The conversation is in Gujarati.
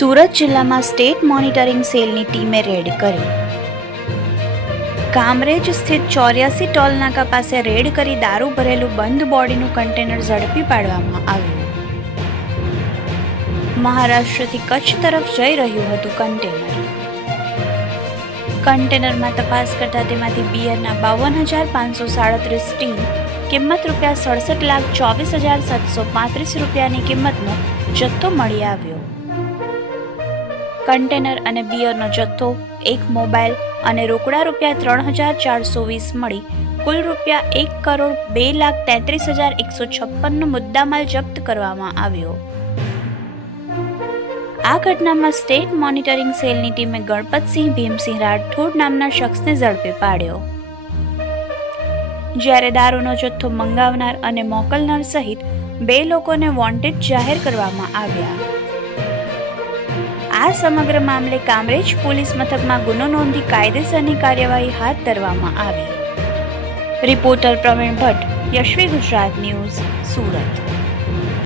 સુરત જિલ્લામાં સ્ટેટ મોનિટરિંગ સેલની ટીમે રેડ કરી. કામરેજ સ્થિત 84 ટોલ નાકા પાસે રેડ કરી દારૂ ભરેલું બંધ બોડીનું કન્ટેનર ઝડપી પાડવામાં આવ્યું. મહારાષ્ટ્રથી કચ્છ તરફ જઈ રહ્યું હતું કન્ટેનરમાં તપાસ કરતા તેમાંથી બિયરના 52,537 ટીન કિંમત ₹67,24,735 રૂપિયાની કિંમતનો જથ્થો મળી આવ્યો. કન્ટેનર અને બિયરનો જથ્થો, એક મોબાઈલ અને રોકડા ₹3,420 મળી કુલ ₹1,02,33,156નો મુદ્દામાલ જપ્ત કરવામાં આવ્યો. આ ઘટનામાં સ્ટેટ મોનિટરિંગ સેલની ટીમે ગણપતસિંહ ભીમસિંહ રાઠોડ નામના શખ્સને ઝડપી પાડ્યો, જ્યારે દારૂનો જથ્થો મંગાવનાર અને મોકલનાર સહિત 2 લોકોને વોન્ટેડ જાહેર કરવામાં આવ્યા. આ સમગ્ર મામલે કામરેજ પોલીસ મથકમાં ગુનો નોંધી કાયદેસરની કાર્યવાહી હાથ ધરવામાં આવી. Reporter Pravin Bhatt, Yashvi Gujarat news, Surat.